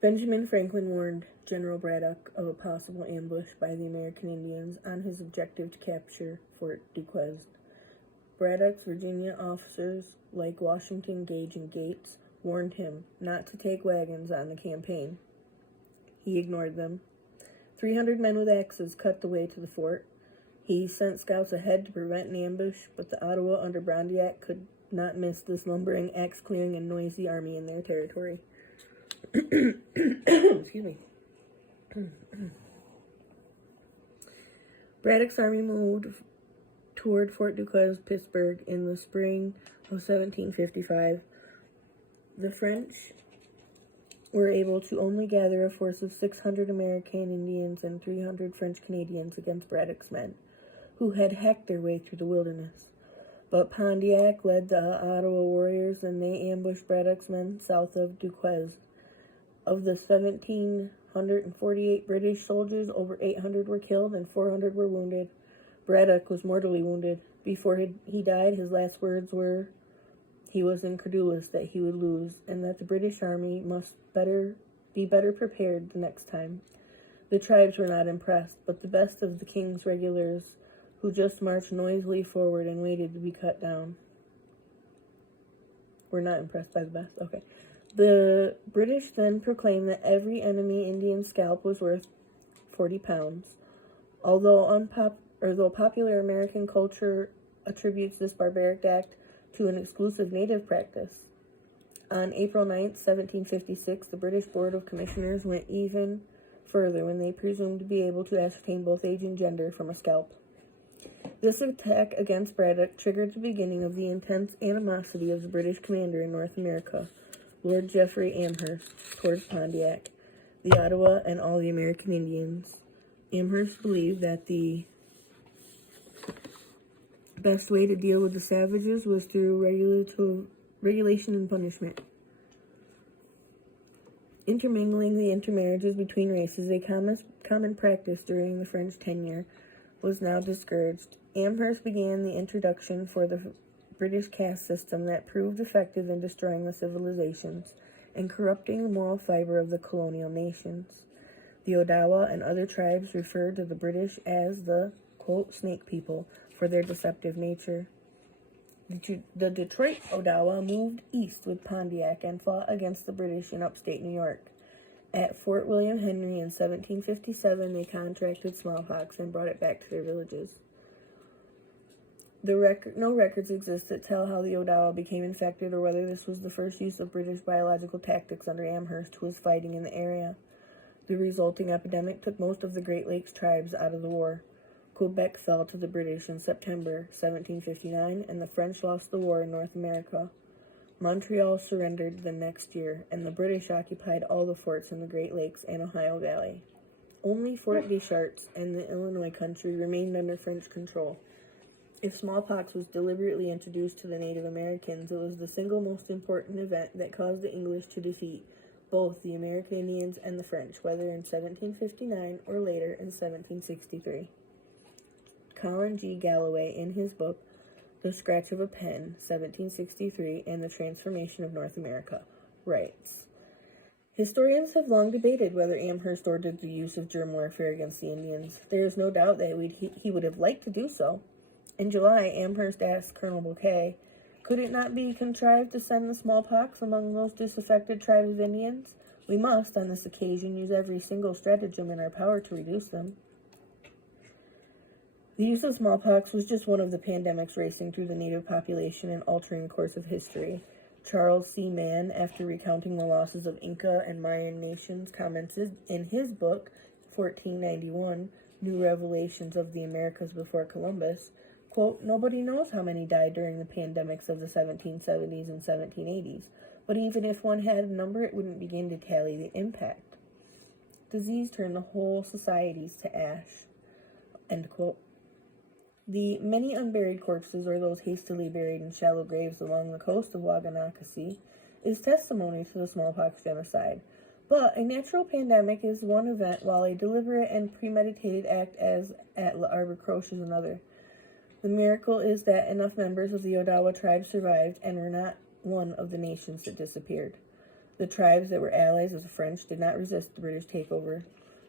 Benjamin Franklin warned General Braddock of a possible ambush by the American Indians on his objective to capture Fort Duquesne. Braddock's Virginia officers, like Washington, Gage, and Gates, warned him not to take wagons on the campaign. He ignored them. 300 men with axes cut the way to the fort. He sent scouts ahead to prevent an ambush, but the Ottawa under Pontiac could not miss this lumbering, axe-clearing, and noisy army in their territory. Excuse me. Braddock's army moved toward Fort Duquesne, Pittsburgh, in the spring of 1755. The French were able to only gather a force of 600 American Indians and 300 French Canadians against Braddock's men, who had hacked their way through the wilderness. But Pontiac led the Ottawa warriors, and they ambushed Braddock's men south of Duquesne. Of the 1,748 British soldiers, over 800 were killed and 400 were wounded. Braddock was mortally wounded. Before he died, his last words were, he was incredulous that he would lose, and that the British army must be better prepared the next time. The tribes were not impressed, but the best of the king's regulars, who just marched noisily forward and waited to be cut down, were not impressed by the best. Okay. The British then proclaimed that every enemy Indian scalp was worth 40 pounds. Although popular American culture attributes this barbaric act to an exclusive native practice, on April 9, 1756, the British Board of Commissioners went even further when they presumed to be able to ascertain both age and gender from a scalp. This attack against Braddock triggered the beginning of the intense animosity of the British commander in North America, Lord Geoffrey Amherst, towards Pontiac, the Ottawa, and all the American Indians. Amherst believed that the best way to deal with the savages was through regulation and punishment. Intermingling the intermarriages between races, a common practice during the French tenure, was now discouraged. Amherst began the introduction for the British caste system that proved effective in destroying the civilizations and corrupting the moral fiber of the colonial nations. The Odawa and other tribes referred to the British as the, quote, snake people for their deceptive nature. The Detroit Odawa moved east with Pontiac and fought against the British in upstate New York. At Fort William Henry in 1757, they contracted smallpox and brought it back to their villages. No records exist that tell how the Odawa became infected or whether this was the first use of British biological tactics under Amherst, who was fighting in the area. The resulting epidemic took most of the Great Lakes tribes out of the war. Quebec fell to the British in September 1759, and the French lost the war in North America. Montreal surrendered the next year, and the British occupied all the forts in the Great Lakes and Ohio Valley. Only Fort Deschartres and the Illinois country remained under French control. If smallpox was deliberately introduced to the Native Americans, it was the single most important event that caused the English to defeat both the American Indians and the French, whether in 1759 or later in 1763. Colin G. Galloway, in his book, The Scratch of a Pen, 1763, and the Transformation of North America, writes, historians have long debated whether Amherst ordered the use of germ warfare against the Indians. There is no doubt that he would have liked to do so. In July, Amherst asked Colonel Bouquet, could it not be contrived to send the smallpox among those disaffected tribes of Indians? We must, on this occasion, use every single stratagem in our power to reduce them. The use of smallpox was just one of the pandemics racing through the native population and altering the course of history. Charles C. Mann, after recounting the losses of Inca and Mayan nations, commented in his book, 1491, New Revelations of the Americas Before Columbus, quote, nobody knows how many died during the pandemics of the 1770s and 1780s, but even if one had a number, it wouldn't begin to tally the impact. Disease turned the whole societies to ash, end quote. The many unburied corpses, or those hastily buried in shallow graves along the coast of Waganakasi, is testimony to the smallpox genocide. But a natural pandemic is one event, while a deliberate and premeditated act as at L'Arbre Croche is another. The miracle is that enough members of the Odawa tribe survived and were not one of the nations that disappeared. The tribes that were allies of the French did not resist the British takeover.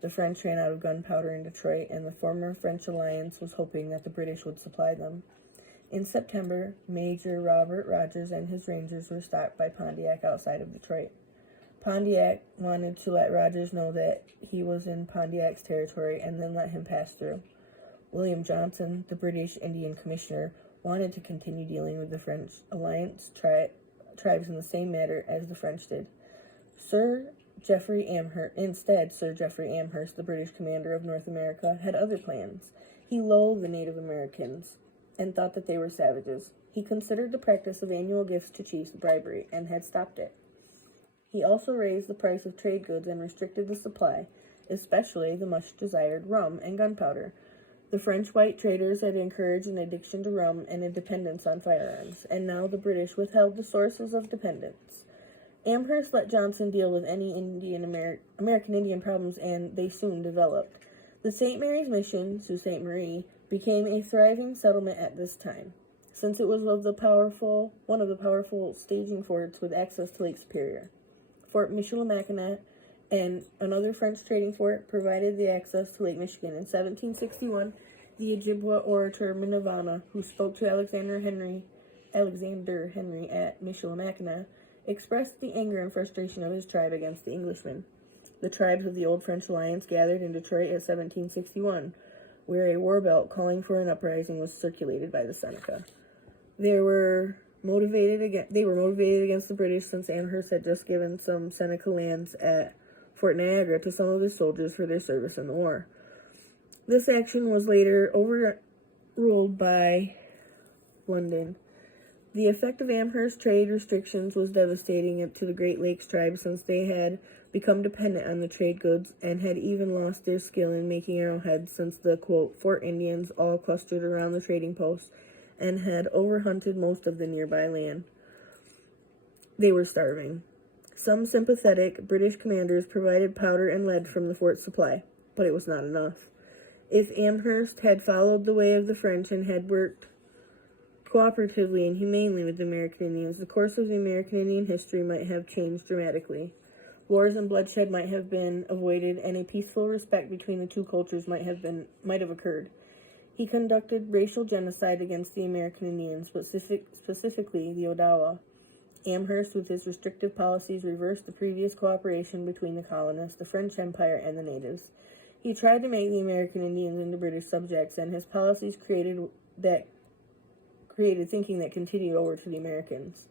The French ran out of gunpowder in Detroit, and the former French alliance was hoping that the British would supply them. In September, Major Robert Rogers and his Rangers were stopped by Pontiac outside of Detroit. Pontiac wanted to let Rogers know that he was in Pontiac's territory and then let him pass through. William Johnson, the British Indian Commissioner, wanted to continue dealing with the French alliance tribes in the same manner as the French did. Sir Geoffrey Amherst, the British commander of North America, had other plans. He loathed the Native Americans and thought that they were savages. He considered the practice of annual gifts to chiefs bribery and had stopped it. He also raised the price of trade goods and restricted the supply, especially the much-desired rum and gunpowder. The French white traders had encouraged an addiction to rum and a dependence on firearms, and now the British withheld the sources of dependence. Amherst let Johnson deal with any American Indian problems, and they soon developed. The St. Mary's Mission, Sault Ste. Marie, became a thriving settlement at this time, since it was one of the powerful staging forts with access to Lake Superior. Fort Michilimackinac and another French trading fort provided the access to Lake Michigan. In 1761, the Ojibwa orator Minavana, who spoke to Alexander Henry at Michilimackinac, expressed the anger and frustration of his tribe against the Englishmen. The tribes of the Old French Alliance gathered in Detroit at 1761, where a war belt calling for an uprising was circulated by the Seneca. They were motivated against the British, since Amherst had just given some Seneca lands at Fort Niagara to some of his soldiers for their service in the war. This action was later overruled by London. The effect of Amherst's trade restrictions was devastating to the Great Lakes tribes, since they had become dependent on the trade goods and had even lost their skill in making arrowheads, since the, quote, Fort Indians all clustered around the trading post and had overhunted most of the nearby land. They were starving. Some sympathetic British commanders provided powder and lead from the fort's supply, but it was not enough. If Amherst had followed the way of the French and had worked cooperatively and humanely with the American Indians, the course of the American Indian history might have changed dramatically. Wars and bloodshed might have been avoided, and a peaceful respect between the two cultures might have occurred. He conducted racial genocide against the American Indians, specifically the Odawa. Amherst, with his restrictive policies, reversed the previous cooperation between the colonists, the French Empire, and the natives. He tried to make the American Indians into British subjects, and his policies created thinking that continued over to the Americans.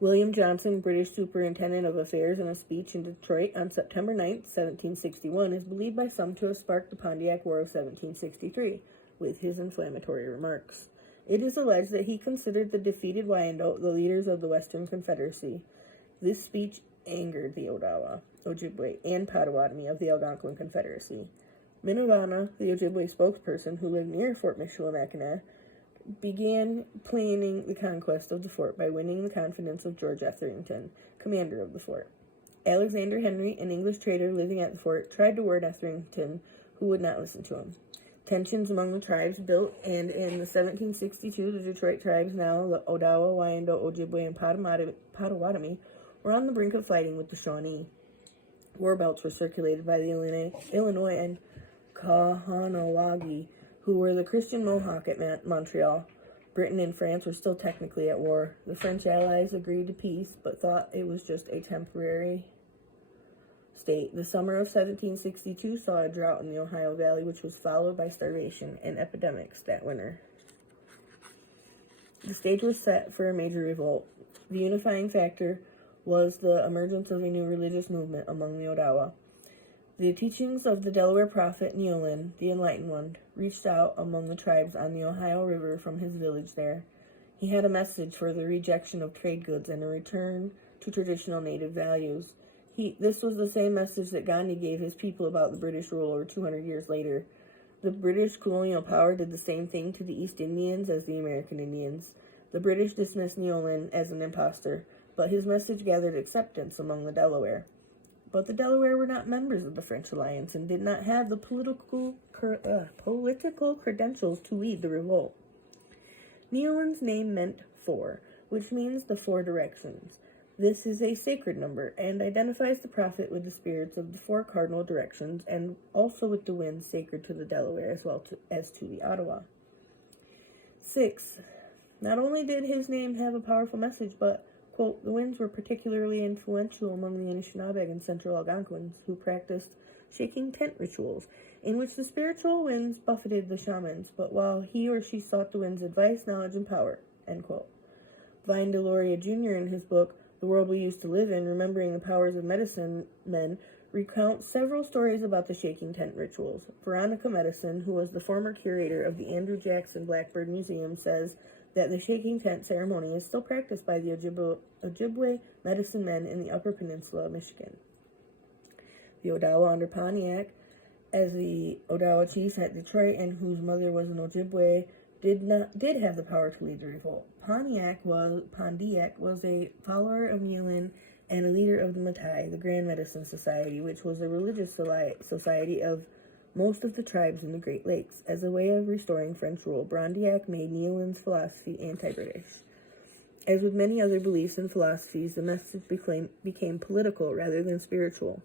William Johnson, British Superintendent of Affairs, in a speech in Detroit on September 9, 1761, is believed by some to have sparked the Pontiac War of 1763 with his inflammatory remarks. It is alleged that he considered the defeated Wyandotte the leaders of the Western Confederacy. This speech angered the Odawa, Ojibwe, and Potawatomi of the Algonquin Confederacy. Minavana, the Ojibwe spokesperson who lived near Fort Michilimackinac, began planning the conquest of the fort by winning the confidence of George Etherington, commander of the fort. Alexander Henry, an English trader living at the fort, tried to ward Etherington, who would not listen to him. Tensions among the tribes built, and in 1762, the Detroit tribes, now the Odawa, Wyandotte, Ojibwe, and Potawatomi, were on the brink of fighting with the Shawnee. War belts were circulated by the Illinois and Kahanawagi, who were the Christian Mohawk at Montreal. Britain and France were still technically at war. The French allies agreed to peace, but thought it was just a temporary state. The summer of 1762 saw a drought in the Ohio Valley, which was followed by starvation and epidemics that winter. The stage was set for a major revolt. The unifying factor was the emergence of a new religious movement among the Odawa. The teachings of the Delaware prophet Neolin, the Enlightened One, reached out among the tribes on the Ohio River from his village there. He had a message for the rejection of trade goods and a return to traditional native values. This was the same message that Gandhi gave his people about the British rule over 200 years later. The British colonial power did the same thing to the East Indians as the American Indians. The British dismissed Neolin as an impostor, but his message gathered acceptance among the Delaware. But the Delaware were not members of the French alliance and did not have the political credentials to lead the revolt. Neolin's name meant four, which means the four directions. This is a sacred number and identifies the prophet with the spirits of the 4 cardinal directions and also with the winds sacred to the Delaware as well as to the Ottawa. 6. Not only did his name have a powerful message, but, quote, the winds were particularly influential among the Anishinaabe and Central Algonquins, who practiced shaking tent rituals, in which the spiritual winds buffeted the shamans, but while he or she sought the wind's advice, knowledge, and power, end quote. Vine Deloria Jr. in his book, The World We Used to Live In, Remembering the Powers of Medicine Men, recounts several stories about the shaking tent rituals. Veronica Medicine, who was the former curator of the Andrew Jackson Blackbird Museum, says that the shaking tent ceremony is still practiced by the Ojibwe medicine men in the Upper Peninsula of Michigan. The Odawa under Pontiac, as the Odawa chief at Detroit and whose mother was an Ojibwe, did have the power to lead the revolt. Pontiac was a follower of Yulin and a leader of the Matai, the Grand Medicine Society, which was a religious society of most of the tribes in the Great Lakes. As a way of restoring French rule, Pontiac made Yulin's philosophy anti-British. As with many other beliefs and philosophies, the message became political rather than spiritual.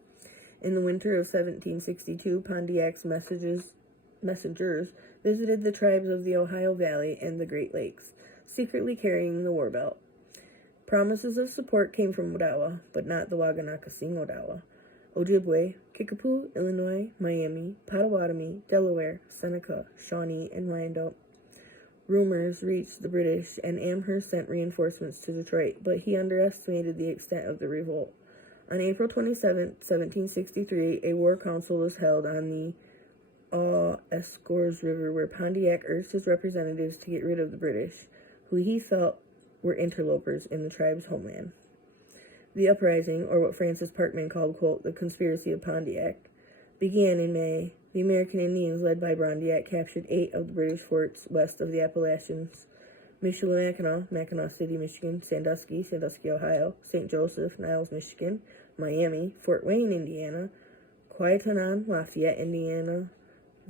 In the winter of 1762, Pontiac's messengers visited the tribes of the Ohio Valley and the Great Lakes, secretly carrying the war belt. Promises of support came from Odawa, but not the Waganakasing Odawa. Ojibwe, Kickapoo, Illinois, Miami, Potawatomi, Delaware, Seneca, Shawnee, and Wyandotte. Rumors reached the British, and Amherst sent reinforcements to Detroit, but he underestimated the extent of the revolt. On April 27, 1763, a war council was held on the Escores River, where Pontiac urged his representatives to get rid of the British, who he felt were interlopers in the tribe's homeland. The uprising, or what Francis Parkman called, quote, the conspiracy of Pontiac, began in May. The American Indians, led by Pontiac, captured 8 of the British forts west of the Appalachians: Michilimackinac, Mackinac City, Michigan; Sandusky, Ohio; St. Joseph, Niles, Michigan; Miami; Fort Wayne, Indiana; Quaitanon, Lafayette, Indiana;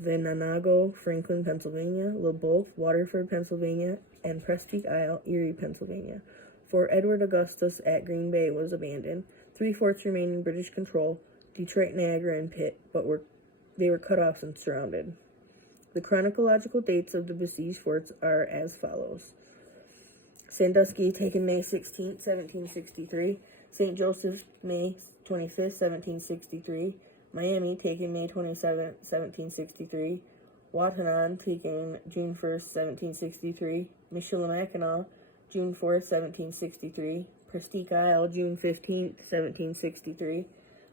Venango, Franklin, Pennsylvania; Leboeuf, Waterford, Pennsylvania; and Presque Isle, Erie, Pennsylvania. Fort Edward Augustus at Green Bay was abandoned. 3 forts remained in British control: Detroit, Niagara, and Pitt, but they were cut off and surrounded. The chronological dates of the besieged forts are as follows: Sandusky, taken May 16, 1763. St. Joseph, May 25, 1763. Miami, taken May 27, 1763. Watanan, taken June 1, 1763. Michilimackinac, June 4, 1763. Presque Isle, June 15, 1763.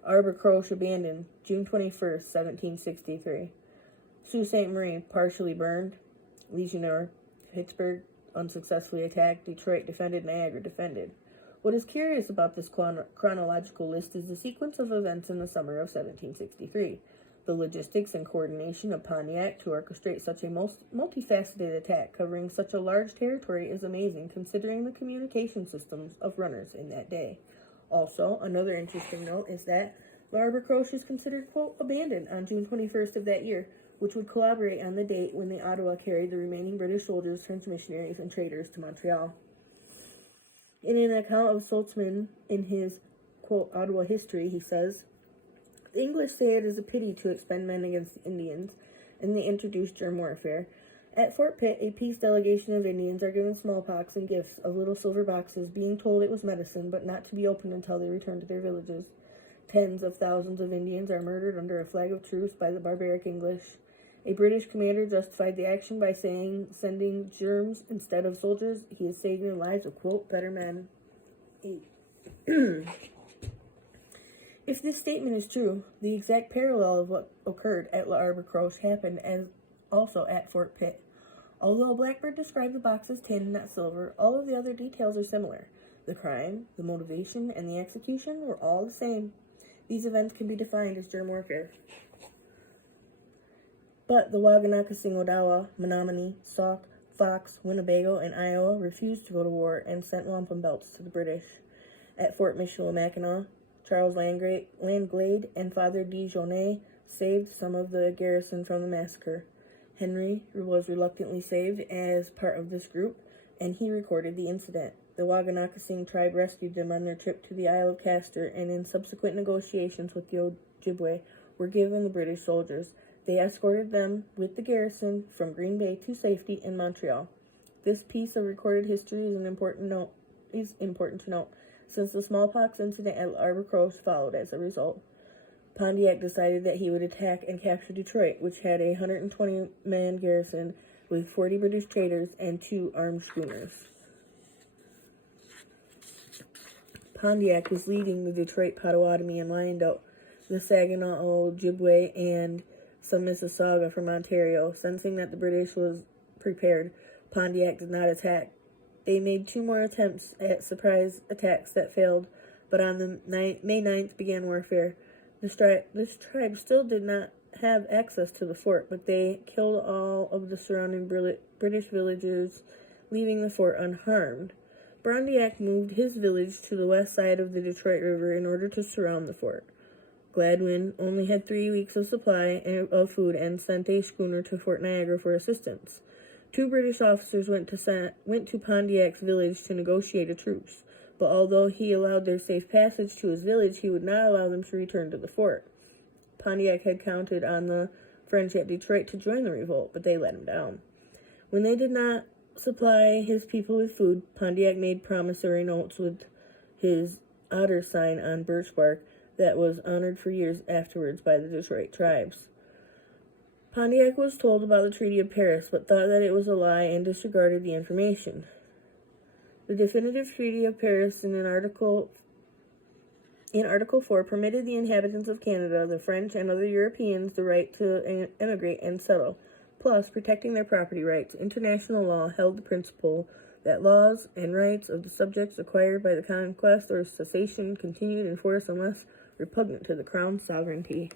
Arbor Croche abandoned, June 21, 1763. Sault Ste. Marie, partially burned. Legionnaire, Pittsburgh, unsuccessfully attacked. Detroit defended. Niagara defended. What is curious about this chronological list is the sequence of events in the summer of 1763. The logistics and coordination of Pontiac to orchestrate such a multifaceted attack covering such a large territory is amazing, considering the communication systems of runners in that day. Also, another interesting note is that Arbor Croche is considered, quote, abandoned on June 21st of that year, which would collaborate on the date when the Ottawa carried the remaining British soldiers, French missionaries, and traders to Montreal. In an account of Saltzman in his, quote, Ottawa history, he says, the English say it is a pity to expend men against the Indians, and they introduced germ warfare. At Fort Pitt, a peace delegation of Indians are given smallpox and gifts of little silver boxes, being told it was medicine, but not to be opened until they return to their villages. Tens of thousands of Indians are murdered under a flag of truce by the barbaric English. A British commander justified the action by saying, sending germs instead of soldiers, he is saving the lives of, quote, better men. If this statement is true, the exact parallel of what occurred at Arbor Croche happened as also at Fort Pitt. Although Blackbird described the box as tin, not silver, all of the other details are similar. The crime, the motivation, and the execution were all the same. These events can be defined as germ warfare. But the Waganakasing Odawa, Menominee, Sauk, Fox, Winnebago, and Iowa refused to go to war and sent wampum belts to the British. At Fort Michilimackinac, Charles Langlade and Father Dijonay saved some of the garrison from the massacre. Henry was reluctantly saved as part of this group, and he recorded the incident. The Waganakasing tribe rescued them on their trip to the Isle of Castor, and in subsequent negotiations with the Ojibwe were given the British soldiers. They escorted them with the garrison from Green Bay to safety in Montreal. This piece of recorded history is important to note, since the smallpox incident at Arbor Croche followed as a result. Pontiac decided that he would attack and capture Detroit, which had a 120-man garrison with 40 British traders and 2 armed schooners. Pontiac was leading the Detroit Potawatomi and Wyandotte, the Saginaw Ojibwe, and some Mississauga from Ontario. Sensing that the British was prepared, Pontiac did not attack. They made 2 more attempts at surprise attacks that failed, but on the May 9th began warfare. This tribe still did not have access to the fort, but they killed all of the surrounding British villagers, leaving the fort unharmed. Pontiac moved his village to the west side of the Detroit River in order to surround the fort. Gladwin only had 3 weeks of supply of food and sent a schooner to Fort Niagara for assistance. 2 British officers went to Pontiac's village to negotiate a truce, but although he allowed their safe passage to his village, he would not allow them to return to the fort. Pontiac had counted on the French at Detroit to join the revolt, but they let him down. When they did not supply his people with food, Pontiac made promissory notes with his otter sign on birch bark that was honored for years afterwards by the Detroit tribes. Pontiac was told about the Treaty of Paris, but thought that it was a lie and disregarded the information. The definitive Treaty of Paris in Article 4 permitted the inhabitants of Canada, the French, and other Europeans the right to emigrate and settle. Plus, protecting their property rights, international law held the principle that laws and rights of the subjects acquired by the conquest or cessation continued in force unless repugnant to the Crown's sovereignty.